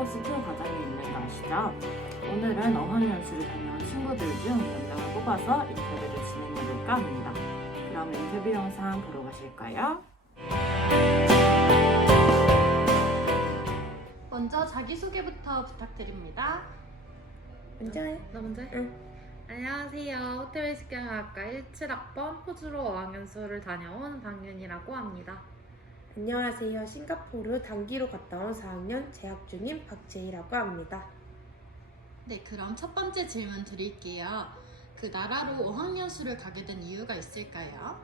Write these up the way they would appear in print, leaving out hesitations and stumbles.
플러스 2 과정이 있는 거 아시죠? 오늘은 어학연수를 다녀온 친구들 중 몇 명을 뽑아서 인터뷰를 진행해볼까 합니다. 그럼 인터뷰 영상 보러 가실까요? 먼저 자기소개부터 부탁드립니다. 먼저 해. 나 먼저 해? 응. 안녕하세요. 호텔 외식경영학과 17학번 호주로 어학연수를 다녀온 박윤이라고 합니다. 안녕하세요. 싱가포르 단기로 갔다 온 4학년 재학 중인 박재희라고 합니다. 네, 그럼 첫 번째 질문 드릴게요. 그 나라로 어학연수를 가게 된 이유가 있을까요?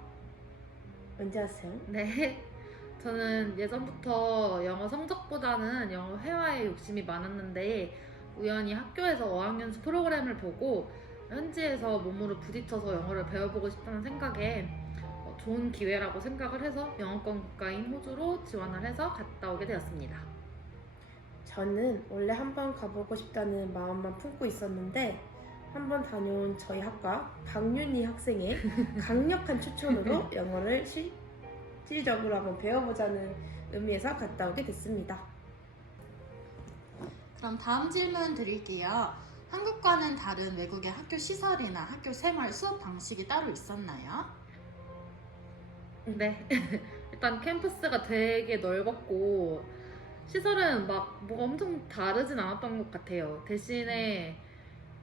언제 왔어요? 네. 저는 예전부터 영어 성적보다는 영어 회화에 욕심이 많았는데 우연히 학교에서 어학연수 프로그램을 보고 현지에서 몸으로 부딪혀서 영어를 배워보고 싶다는 생각에 좋은 기회라고 생각을 해서 영어권 국가인 호주로 지원을 해서 갔다 오게 되었습니다. 저는 원래 한번 가보고 싶다는 마음만 품고 있었는데 한번 다녀온 저희 학과 박윤희 학생의 강력한 추천으로 영어를 실질적으로 한번 배워보자는 의미에서 갔다 오게 됐습니다. 그럼 다음 질문 드릴게요. 한국과는 다른 외국의 학교 시설이나 학교 생활 수업 방식이 따로 있었나요? 네. 일단 캠퍼스가 되게 넓었고 시설은 막 뭐가 엄청 다르진 않았던 것 같아요. 대신에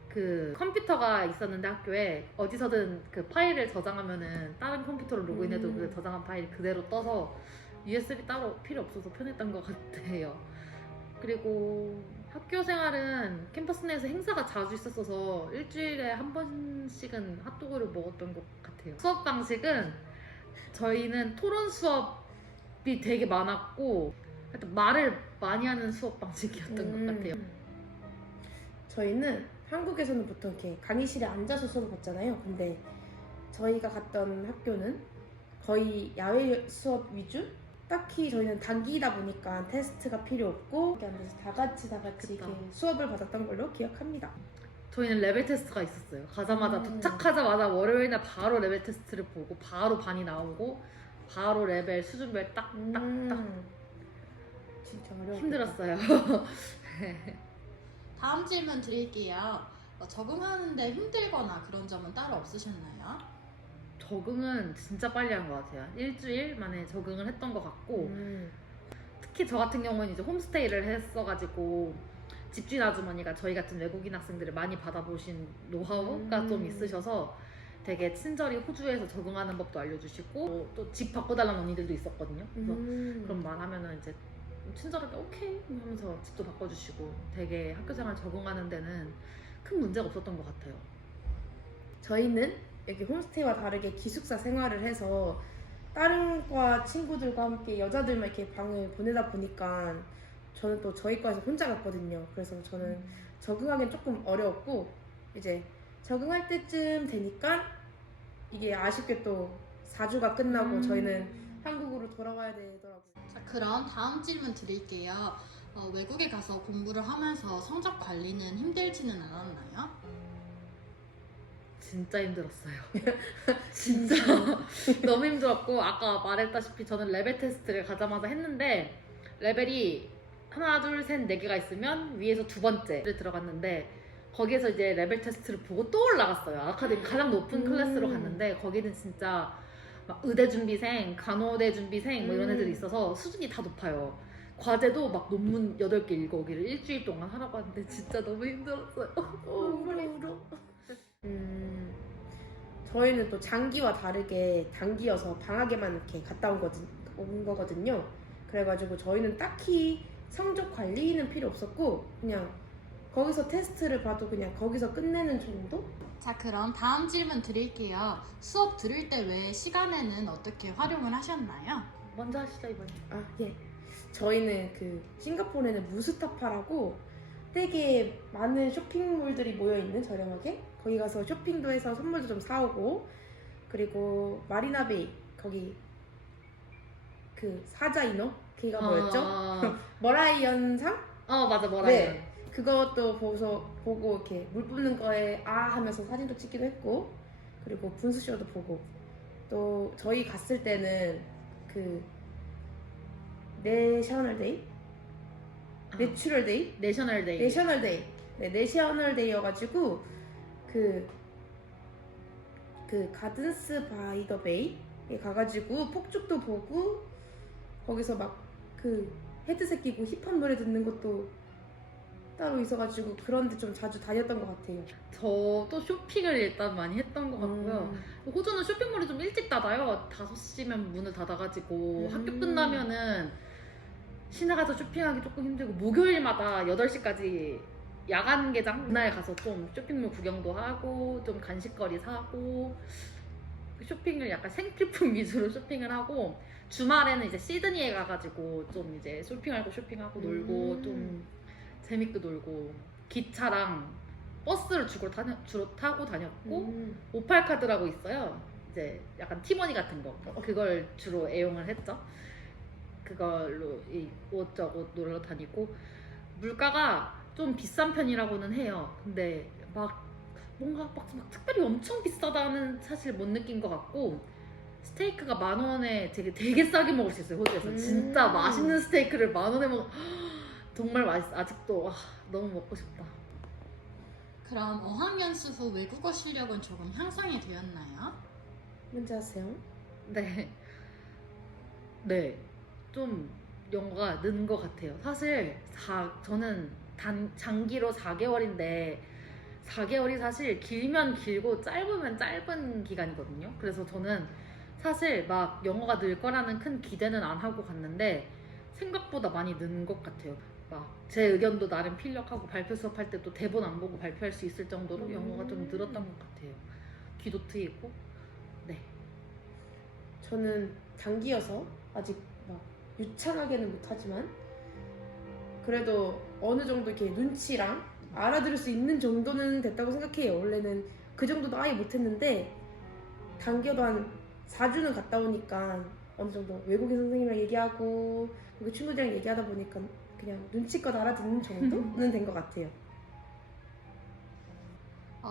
그 컴퓨터가 있었는데 학교에 어디서든 그 파일을 저장하면은 다른 컴퓨터로 로그인해도 그 저장한 파일이 그대로 떠서 USB 따로 필요 없어서 편했던 것 같아요. 그리고 학교 생활은 캠퍼스 내에서 행사가 자주 있었어서 일주일에 한 번씩은 핫도그를 먹었던 것 같아요. 수업 방식은 저희는 토론 수업이 되게 많았고 하여튼 말을 많이 하는 수업 방식이었던 것 같아요. 저희는 한국에서는 보통 이렇게 강의실에 앉아서 수업을 받잖아요. 근데 저희가 갔던 학교는 거의 야외 수업 위주? 딱히 저희는 단기이다 보니까 테스트가 필요 없고 이렇게 앉아서 다 같이 그쵸. 이렇게 수업을 받았던 걸로 기억합니다. 저희는 레벨 테스트가 있었어요. 가자마자 도착하자마자 월요일날 바로 레벨 테스트를 보고 바로 반이 나오고 바로 레벨 수준별 딱딱딱 진짜 어려웠겠다. 힘들었어요. 다음 질문 드릴게요. 적응하는데 힘들거나 그런 점은 따로 없으셨나요? 적응은 진짜 빨리 한 것 같아요. 일주일 만에 적응을 했던 것 같고 특히 저 같은 경우는 이제 홈스테이를 했어가지고 집주인 아주머니가 저희 같은 외국인 학생들을 많이 받아보신 노하우가 좀 있으셔서 되게 친절히 호주에서 적응하는 법도 알려주시고 또 집 바꿔달라는 언니들도 있었거든요. 그래서 그런 말 하면은 이제 친절하게 오케이 하면서 집도 바꿔주시고 되게 학교생활 적응하는 데는 큰 문제가 없었던 것 같아요. 저희는 여기 홈스테이와 다르게 기숙사 생활을 해서 다른 과 친구들과 함께 여자들만 이렇게 방을 보내다 보니까 저는 또 저희 과에서 혼자 갔거든요. 그래서 저는 적응하기는 조금 어려웠고 이제 적응할 때쯤 되니까 이게 아쉽게 또 4주가 끝나고 저희는 한국으로 돌아와야 되더라고요. 자, 그럼 다음 질문 드릴게요. 외국에 가서 공부를 하면서 성적 관리는 힘들지는 않았나요? 진짜 힘들었어요. 진짜 너무 힘들었고 아까 말했다시피 저는 레벨 테스트를 가자마자 했는데 레벨이 하나 둘 셋 네 개가 있으면 위에서 두 번째를 들어갔는데 거기에서 이제 레벨 테스트를 보고 또 올라갔어요. 아카데미 가장 높은 클래스로 갔는데 거기는 진짜 막 의대 준비생, 간호대 준비생 뭐 이런 애들이 있어서 수준이 다 높아요. 과제도 막 논문 8개 읽어오기를 일주일 동안 하라고 하는데 진짜 너무 힘들었어요. 울어. 저희는 또 장기와 다르게 단기여서 방학에만 이렇게 갔다 온 거거든요. 그래가지고 저희는 딱히 성적 관리는 필요 없었고 그냥 거기서 테스트를 봐도 그냥 거기서 끝내는 정도? 자, 그럼 다음 질문 드릴게요. 수업 들을 때 외에 시간에는 어떻게 활용을 하셨나요? 먼저 하시죠 이번에. 아, 예. 저희는 그 싱가포르에는 무스타파라고 되게 많은 쇼핑몰들이 모여있는 저렴하게 거기 가서 쇼핑도 해서 선물도 좀 사오고 그리고 마리나베이 거기 그 사자이너? 걔가 뭐였죠? 머라이언상? 맞아 뭐라 네. 해요. 그것도 보고 이렇게 물 뿜는 거에 아 하면서 사진도 찍기도 했고 그리고 분수쇼도 보고 또 저희 갔을 때는 그 내셔널데이? 내추럴 데이? 내셔널 데이. 내셔널 데이. 네, 내셔널 데이여가지고 그 가든스 바이 더 베이에 가가지고 폭죽도 보고 거기서 막 그 헤드셋 끼고 힙합 노래 듣는 것도 따로 있어가지고 그런데 좀 자주 다녔던 것 같아요. 저도 쇼핑을 일단 많이 했던 것 같고요. 호주는 쇼핑몰이 좀 일찍 닫아요. 5시면 문을 닫아가지고 학교 끝나면은 시내 가서 쇼핑하기 조금 힘들고 목요일마다 8시까지 야간 개장 그날 가서 좀 쇼핑몰 구경도 하고 좀 간식거리 사고 쇼핑을 약간 생필품 위주로 쇼핑을 하고 주말에는 이제 시드니에 가가지고 좀 이제 쇼핑하고 놀고 좀 재밌게 놀고 기차랑 버스를 주로 타고 다녔고 오팔카드라고 있어요. 이제 약간 티머니 같은 거 그걸 주로 애용을 했죠. 그걸로 이것저것 놀러 다니고 물가가 좀 비싼 편이라고는 해요. 근데 막 뭔가 막 특별히 엄청 비싸다는 사실 못 느낀 것 같고 스테이크가 10,000원에 되게 싸게 먹을 수 있어요. 호주에서 진짜 맛있는 스테이크를 10,000원에 먹 정말 맛있어. 아직도 너무 먹고 싶다. 그럼 어학연수 후 외국어 실력은 조금 향상이 되었나요? 뭔지 아세요? 네. 네. 좀 영어가 는 것 같아요. 사실 저는 장기로 4개월인데 4개월이 사실 길면 길고 짧으면 짧은 기간이거든요. 그래서 저는 사실 막 영어가 늘 거라는 큰 기대는 안 하고 갔는데 생각보다 많이 는 것 같아요. 막 제 의견도 나름 필력하고 발표 수업할 때도 대본 안 보고 발표할 수 있을 정도로 영어가 좀 늘었던 것 같아요. 귀도 트이고. 네. 저는 단기여서 아직 막 유창하게는 못하지만 그래도 어느 정도 이렇게 눈치랑 알아들을 수 있는 정도는 됐다고 생각해요. 원래는 그 정도도 아예 못했는데 단기여도 한 4주는 갔다 오니까 어느 정도 외국인 선생님이랑 얘기하고 그리고 친구들이랑 얘기하다 보니까 그냥 눈치껏 알아듣는 정도는 된 것 같아요.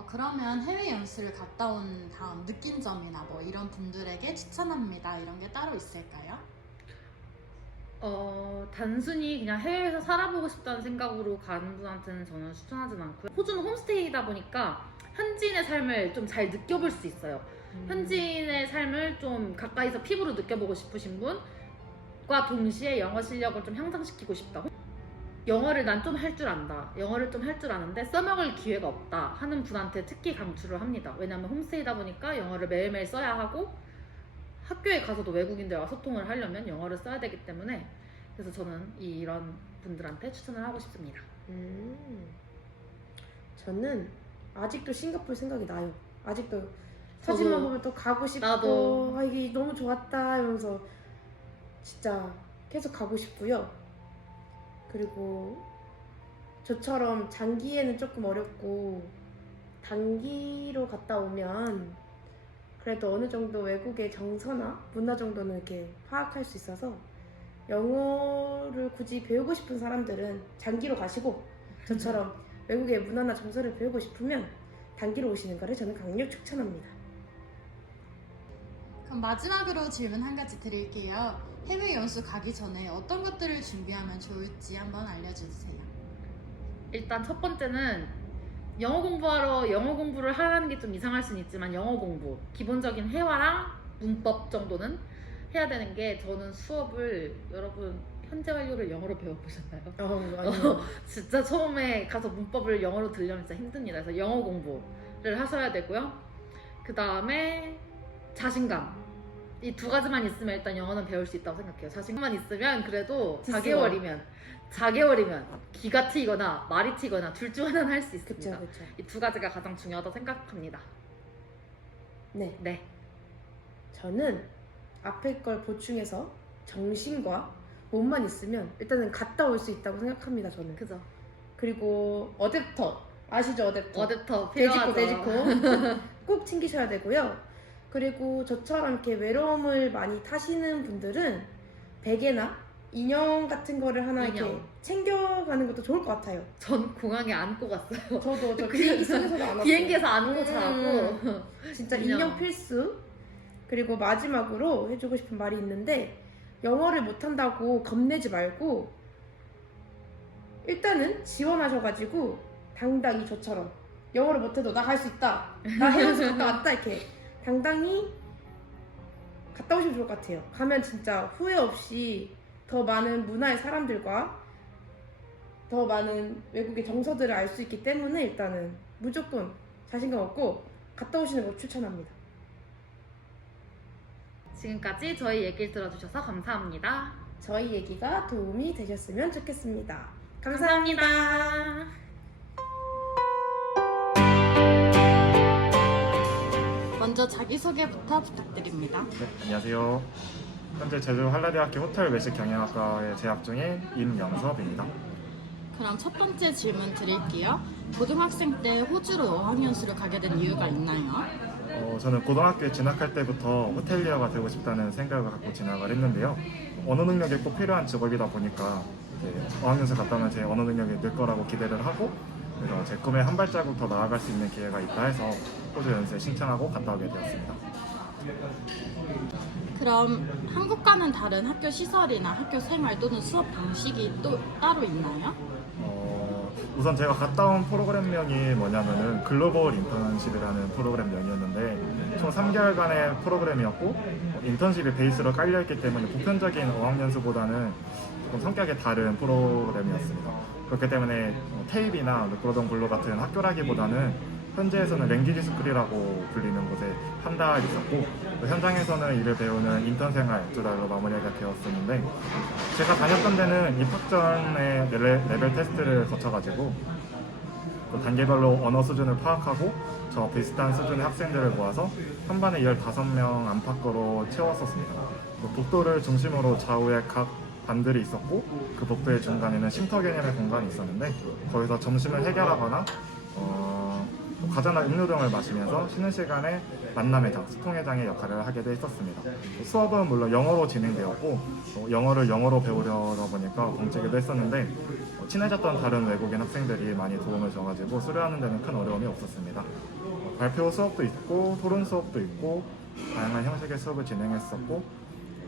그러면 해외 연수를 갔다 온 다음 느낀 점이나 뭐 이런 분들에게 추천합니다 이런 게 따로 있을까요? 단순히 그냥 해외에서 살아보고 싶다는 생각으로 가는 분한테는 저는 추천하진 않고요. 호주는 홈스테이다 보니까 현지인의 삶을 좀 잘 느껴볼 수 있어요. 현지인의 삶을 좀 가까이서 피부로 느껴보고 싶으신 분과 동시에 영어 실력을 좀 향상시키고 싶다. 영어를 난 좀 할 줄 안다. 영어를 좀 할 줄 아는데 써먹을 기회가 없다 하는 분한테 특히 강추를 합니다. 왜냐면 홈스테이다 보니까 영어를 매일매일 써야 하고 학교에 가서도 외국인들과 소통을 하려면 영어를 써야 되기 때문에 그래서 저는 이런 분들한테 추천을 하고 싶습니다. 저는 아직도 싱가포르 생각이 나요. 아직도 저도. 사진만 보면 또 가고 싶고 나도. 이게 너무 좋았다 이러면서 진짜 계속 가고 싶고요. 그리고 저처럼 장기에는 조금 어렵고 단기로 갔다 오면 그래도 어느 정도 외국의 정서나 문화 정도는 이렇게 파악할 수 있어서 영어를 굳이 배우고 싶은 사람들은 장기로 가시고 저처럼 외국의 문화나 정서를 배우고 싶으면 단기로 오시는 거를 저는 강력 추천합니다. 그럼 마지막으로 질문 한 가지 드릴게요. 해외 연수 가기 전에 어떤 것들을 준비하면 좋을지 한번 알려주세요. 일단 첫 번째는 영어 공부를 하라는 게 좀 이상할 수는 있지만 영어 공부 기본적인 회화랑 문법 정도는 해야 되는 게 저는 수업을 여러분 현재 완료를 영어로 배워보셨나요? 아니요. 진짜 처음에 가서 문법을 영어로 들려면 진짜 힘듭니다. 그래서 영어 공부를 하셔야 되고요. 그 다음에 자신감. 이 2가지만 있으면 일단 영어는 배울 수 있다고 생각해요. 자신감만 있으면 그래도 4개월이면 기가 트이거나 말이 튀거나 둘 중 하나는 할 수 있습니다. 그쵸. 이 2가지가 가장 중요하다고 생각합니다. 네. 네. 저는 앞에 걸 보충해서 정신과 몸만 있으면 일단은 갔다 올 수 있다고 생각합니다. 저는. 그죠. 그리고 어댑터 아시죠? 어댑터 필요하죠. 돼지코 꼭 챙기셔야 되고요. 그리고 저처럼 이렇게 외로움을 많이 타시는 분들은 베개나 인형 같은 거를 하나 이렇게 인형. 챙겨가는 것도 좋을 것 같아요. 전 공항에 안고 갔어요. 저 비행기 속에서도 안 왔어요. 비행기에서 안고 자고. 진짜 인형. 인형 필수. 그리고 마지막으로 해주고 싶은 말이 있는데 영어를 못한다고 겁내지 말고 일단은 지원하셔가지고 당당히 저처럼 영어를 못해도 나 갈 수 있다, 나 해외에서 갔다 왔다 이렇게 당당히 갔다 오시면 좋을 것 같아요. 가면 진짜 후회 없이 더 많은 문화의 사람들과 더 많은 외국의 정서들을 알 수 있기 때문에 일단은 무조건 자신감 얻고 갔다 오시는 걸 추천합니다. 지금까지 저희 얘기를 들어주셔서 감사합니다. 저희 얘기가 도움이 되셨으면 좋겠습니다. 감사합니다. 먼저 자기소개부터 부탁드립니다. 네, 안녕하세요. 현재 제주 한라대학교 호텔 외식 경영학과에 재학 중인 임영섭입니다. 그럼 첫 번째 질문 드릴게요. 고등학생 때 호주로 어학연수를 가게 된 이유가 있나요? 저는 고등학교에 진학할 때부터 호텔리어가 되고 싶다는 생각을 갖고 진학을 했는데요. 언어 능력이 꼭 필요한 직업이다 보니까 어학연수 갔다 오면 제 언어 능력이 늘 거라고 기대를 하고, 그래서 제 꿈에 한 발자국 더 나아갈 수 있는 기회가 있다 해서 호주 연수에 신청하고 갔다 오게 되었습니다. 그럼 한국과는 다른 학교 시설이나 학교 생활 또는 수업 방식이 또 따로 있나요? 우선 제가 갔다 온 프로그램명이 뭐냐면은 글로벌 인턴십이라는 프로그램명이었는데 총 3개월간의 프로그램이었고, 인턴십이 베이스로 깔려있기 때문에 보편적인 어학연수보다는 조금 성격이 다른 프로그램이었습니다. 그렇기 때문에 테이비나 르크로동 블루 같은 학교라기보다는 현지에서는 랭귀지 스쿨이라고 불리는 곳에 한 달 있었고, 또 현장에서는 일을 배우는 인턴 생활 2달로 마무리가 되었었는데, 제가 다녔던 데는 입학 전에 레벨 테스트를 거쳐가지고 또 단계별로 언어 수준을 파악하고 저 비슷한 수준의 학생들을 모아서 한 반에 15명 안팎으로 채웠었습니다. 복도를 중심으로 좌우에 각 반들이 있었고, 그 복도의 중간에는 쉼터 개념의 공간이 있었는데 거기서 점심을 해결하거나 과자나 음료 등을 마시면서 쉬는 시간에 만남의 장, 소통의 장의 역할을 하게 돼 있었습니다. 수업은 물론 영어로 진행되었고, 영어를 영어로 배우려다 보니까 봉제기도 했었는데 친해졌던 다른 외국인 학생들이 많이 도움을 줘가지고 수료하는 데는 큰 어려움이 없었습니다. 발표 수업도 있고 토론 수업도 있고 다양한 형식의 수업을 진행했었고,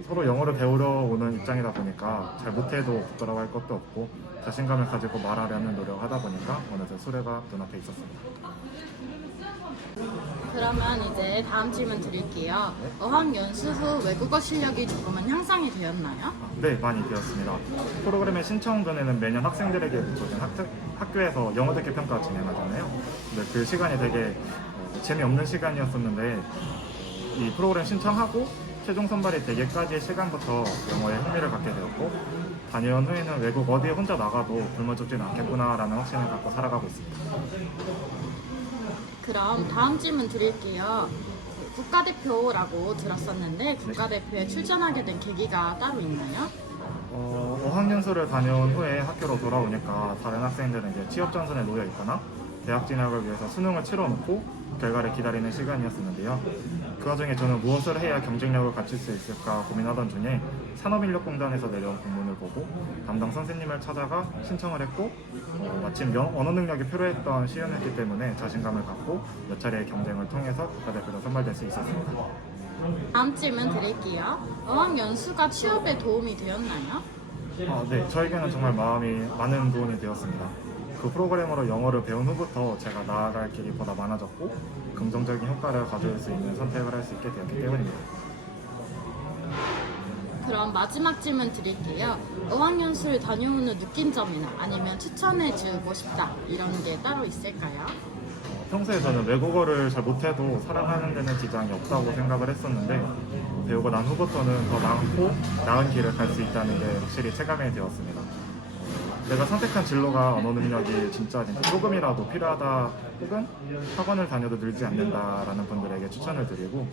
서로 영어를 배우러 오는 입장이다 보니까 잘 못해도 부끄러워할 것도 없고 자신감을 가지고 말하려는 노력을 하다 보니까 어느새 수료가 눈앞에 있었습니다. 그러면 이제 다음 질문 드릴게요. 어학연수 후 외국어 실력이 조금은 향상이 되었나요? 네, 많이 되었습니다. 프로그램의 신청 전에는 매년 학생들에게 붙여진 학교에서 영어 듣기 평가 진행하잖아요. 근데 그 시간이 되게 재미없는 시간이었었는데 이 프로그램 신청하고 최종 선발이 되기까지의 시간부터 영어에 흥미를 갖게 되었고, 다녀온 후에는 외국 어디에 혼자 나가도 굶어 죽진 않겠구나라는 확신을 갖고 살아가고 있습니다. 그럼 다음 질문 드릴게요. 국가대표라고 들었었는데 국가대표에 출전하게 된 계기가 따로 있나요? 어학연수를 다녀온 후에 학교로 돌아오니까 다른 학생들은 이제 취업 전선에 놓여 있거나 대학 진학을 위해서 수능을 치러놓고 결과를 기다리는 시간이었었는데요. 그 와중에 저는 무엇을 해야 경쟁력을 갖출 수 있을까 고민하던 중에 산업인력공단에서 내려온 공문을 보고 담당 선생님을 찾아가 신청을 했고, 마침 언어 능력이 필요했던 시연이었기 때문에 자신감을 갖고 몇 차례의 경쟁을 통해서 국가대표로 선발될 수 있었습니다. 다음 질문 드릴게요. 어학연수가 취업에 도움이 되었나요? 네, 저에게는 정말 많은 도움이 되었습니다. 그 프로그램으로 영어를 배운 후부터 제가 나아갈 길이 보다 많아졌고 긍정적인 효과를 가져올 수 있는 선택을 할 수 있게 되었기 때문입니다. 그럼 마지막 질문 드릴게요. 어학연수를 다녀온 후 느낀 점이나 아니면 추천해주고 싶다 이런 게 따로 있을까요? 평소에 저는 외국어를 잘 못해도 살아가는 데는 지장이 없다고 생각을 했었는데 배우고 난 후부터는 더 나은 길을 갈 수 있다는 게 확실히 체감이 되었습니다. 내가 선택한 진로가 언어 능력이 진짜 조금이라도 필요하다 혹은 학원을 다녀도 늘지 않는다라는 분들에게 추천을 드리고,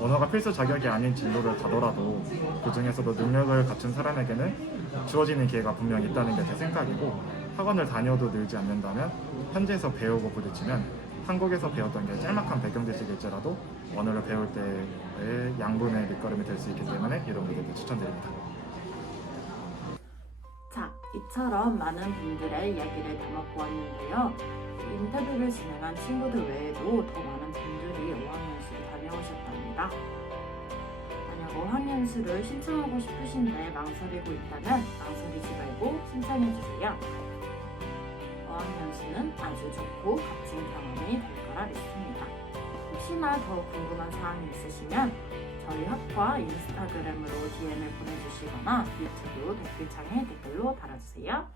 언어가 필수 자격이 아닌 진로를 가더라도 그 중에서도 능력을 갖춘 사람에게는 주어지는 기회가 분명히 있다는 게 제 생각이고, 학원을 다녀도 늘지 않는다면 현지에서 배우고 부딪히면 한국에서 배웠던 게 짤막한 배경 지식일지라도 언어를 배울 때의 양분의 밑거름이 될 수 있기 때문에 이런 분들께 추천드립니다. 자, 이처럼 많은 분들의 이야기를 담아보았는데요. 인터뷰를 진행한 친구들 외에도 더 많은 분들이 어학연수를 다녀오셨답니다. 만약 어학연수를 신청하고 싶으신데 망설이고 있다면 망설이지 말고 신청해주세요. 어학연수는 아주 좋고 값진 경험이 될 거라 믿습니다. 혹시나 더 궁금한 사항이 있으시면 저희 학과 인스타그램으로 DM을 보내주시거나 유튜브 댓글창에 댓글로 달아주세요.